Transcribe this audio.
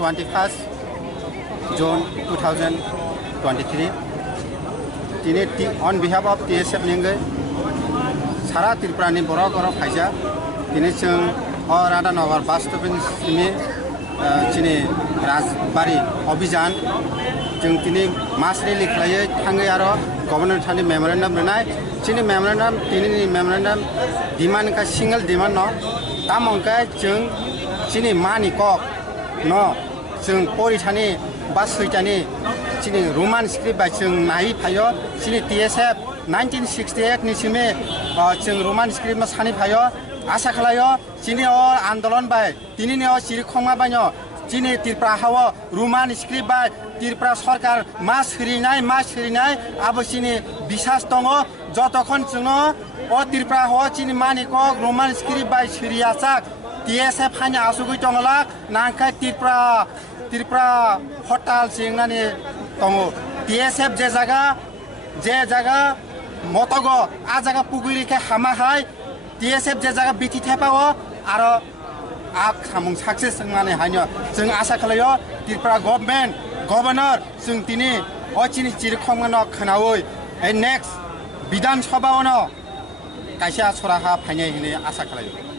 21st June 2023 on behalf of TSF Ningai Sara Tripurani Borok Faija Tini Chung or Radanavar Bastopin Simi Chini Rasbari Obijan Chung Tini Masri Liklaye Tangayaro Governor Tani Memorandum Renai Chini Memorandum Tini Memorandum Demand ka single demand no Tamonka Chung Chini Mani Kok no Chung Poritani Basritani Chini Roman script by Chung Nai Payo Chini TSF 1968 Nishime Chung Roman script Masani Payo Asakalayo Chini or Andolon by Tini or Siri Koma Banyo Chini Tirpra Hawa Roman script by Tirpra Sorkar Mas Hirinai Abosini Bisas Tongo Jotokon Chuno or Tirpra Ho Chini Maniko Roman script by Shiriasak TSF hanya asugui tongolak nangka Tirpra hotel singnani tongo TSF je jaga motogo a jaga puguri ke hama hai TSF je jaga biti thepao aro a khamung success nani hanyo jeng asa khalayo Tirpra government governor jeng tini ochini chirkhomano khanawoi next Bidhan Sabha ono kaisa soraha phainai hine asa khalayo